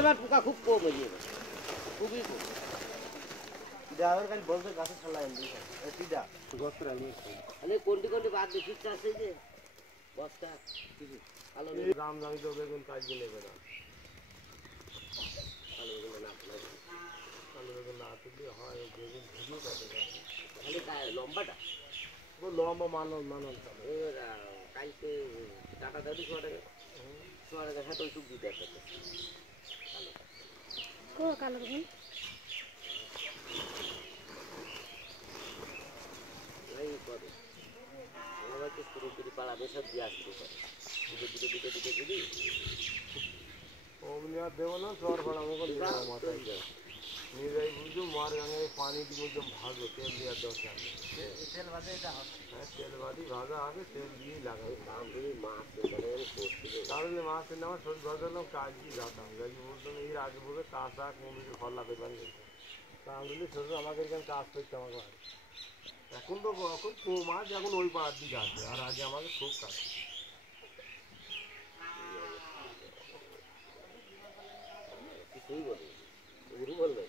এবার পোকা খুব কম হয়ে যাবে, খুবই কম। দেওয়ার কাল বলতে গাছে ছাড়লাম দিদা গছরা নিয়ে মানে কোনটি কোনটি বাদ দিয়ে ঠিক আছে যে বস্তা কিছু আলো রাম দামি তো বেগুন কাজে নেবে না, আলো না আলু বেগুন না তুললে হয় বেগুন ভুজিয়ে কাটে খালি লম্বাটা ও লম্বা মানল মানল কালকে টাটা দাদু সোয়াটা দেখা তো টুক দিতে একটা কালো বেগুন এই করে আমার তো পুরোপুরি পাড়াবে সব দিয়ে আসতে পারে দিকে দিদি অমনি আর দেবো না চর ভাড়া আমাকে মাথায় যায় নিয়ে যাই বুঝছো মার গাঙে পানি দিব একদম ভাজো তেল দেওয়ার দরকার নেই তেল ভাজা এটা হবে হ্যাঁ তেল বাদি ভাজা আগে তেল দিয়েই লাগাই মাছ তাহলে মাছের নামে শরীর ভাজালাম কাজ কি যাতাম যাই বলতাম এর আগে বলে কাঁচা কুমড়ি ফল লাগাই পারলে তাহলে শরীর আমাকে এখানে কাজ করতে আমাকে হয় এখন তো এখন মাছ এখন ওই পাড়ার দিকে আছে আর আগে আমাকে খুব কাজ কিছুই বলবে গুরু বলবে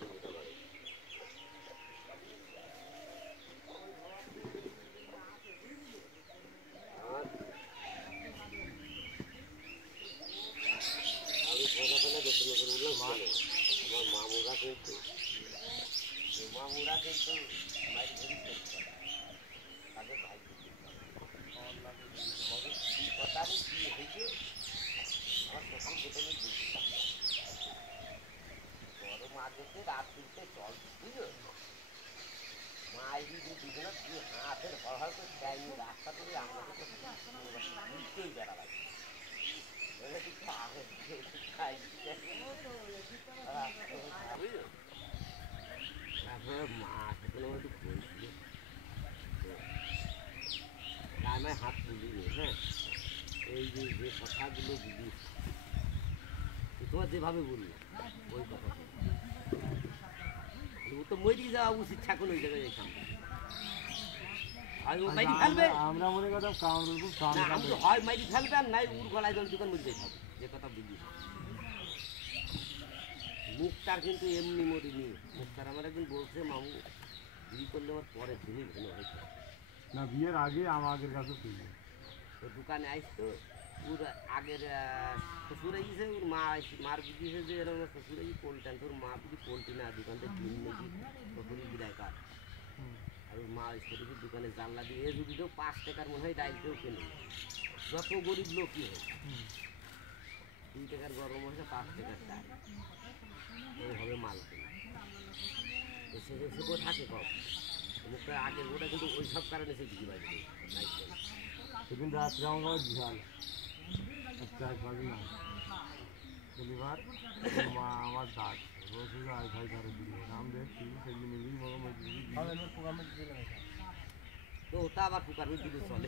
আমি ফোনা ফোনা দেখতে বললাম আমার মামুরা কিন্তু বাইরে ধরি তাদের ভাই কথা কি হয়েছে আমার তখন প্রথমে বুঝতাম বড় মা দেখতে রাত তুলতে চল বুঝলো মায়েরই দুজনে দুই হাতের হর করে দেয়নি রাস্তা ধরে আমাকে তো বুঝতেই বেড়া লাগে মাছ এখন একটু বলছিল গায়ে হাত তুলিনি হ্যাঁ এই যে কথাগুলো বুঝিস তোমার যেভাবে বললো ওই কথা ও তো মরি যাওয়া উচিত ছাগল ওই জায়গায় এখানে আমরা মনে করতাম কামড় হয় মাইরি ফেলবে আর নাই উর গলায় জল দোকান মধ্যে থাকবে যে কথা বুঝি মুখটার কিন্তু এমনি মরিনি মুখটার আমার একদিন বলছে মামু বিয়ে করলে আমার পরের দিনই ভালো হয়েছে না বিয়ের আগে আমাদের কাছে ছিল তো দোকানে আসতো ওর আগের শ্বশুরে গিয়েছে ওর মার বুঝিয়েছে যে এরকম শ্বশুরে গিয়ে পোলট্রি আনতো ওর মা বুঝি পোলট্রি না দোকান থেকে কিনে নাকি শ্বশুরই বিদায় কার আর ওর মা শ্বশুরের দোকানে জানলা দিয়ে এ যদি 5 টাকার মনে হয় ডাইলতেও কেনে যত গরিব লোকই হয় 2 টাকার গরম হয়েছে 5 টাকার ডাল এইভাবে মাল কেনে এসে থাকে কম মুখটা আগের ওটা কিন্তু ওই সব কারণে সে বিক্রি বাড়ছে সেদিন রাত্রে আমার বিশাল শনিবার মা আমার ডাক বলছে যে আই ভাই ঘরে দিল নাম দেখছি সেদিন মিলি তো ওটা আবার পোকার দিলে চলে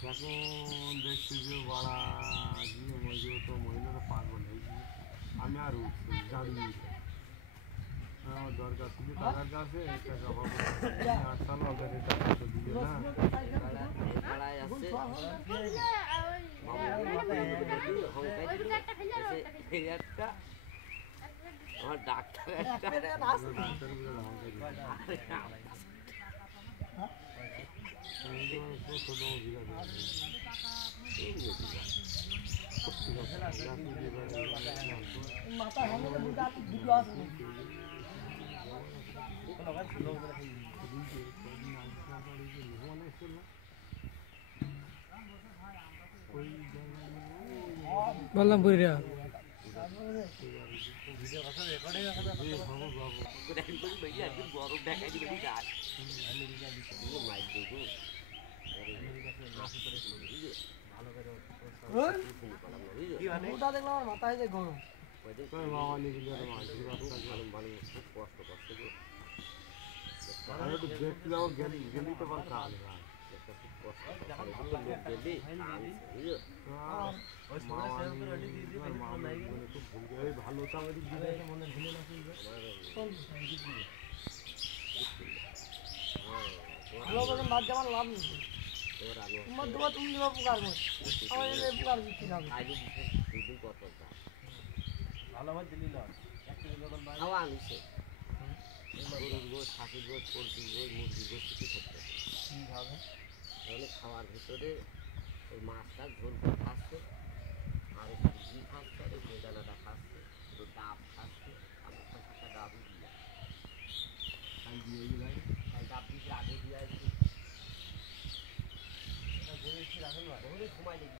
এখন দেখছি যে বাড়া গিয়ে মজুর তো মহিলারা পাগল হয়েছি আমি আর উঠছি দাঁড়িয়ে আমার দরকার ছিল টাকার কাছে টাকা আসতাম ওদের টাকা তো দিবে না আমার ডাক্তার বললাম বুড়িরা গরম দেখাই দিবে দেখলাম আমার মাথায় যে গরম গেলি তো খাওয়া ভালো তো আমাদের মনে ভুলে না ভালো মাছ যেমন লাভ নেই এবার আনো তোমার দেবো তুমি দেবো পোকার মত আমার এই পোকার বিক্রি হবে আগে বিশেষ দুদিন কত দাম ভালোভাবে দিলি না একটা যখন বাইরে খাওয়া আনিছে গরুর গোস খাসির গোস পোলট্রির গোস মুরগির গোস কিছু করতে কীভাবে তাহলে খাওয়ার ভিতরে ওই মাছটা ঝোল করে খাচ্ছে আর একটু ঘি খাচ্ছে আর এই বেদানাটা খাচ্ছে একটু ডাব খাচ্ছে আমার একটা ডাবই দিয়ে খাই দিয়ে এই ভাই তাই ডাব দিতে আগে দিয়ে আসছি এটা বলেছি রাখেন ভাই বহুদিন সময় লেগে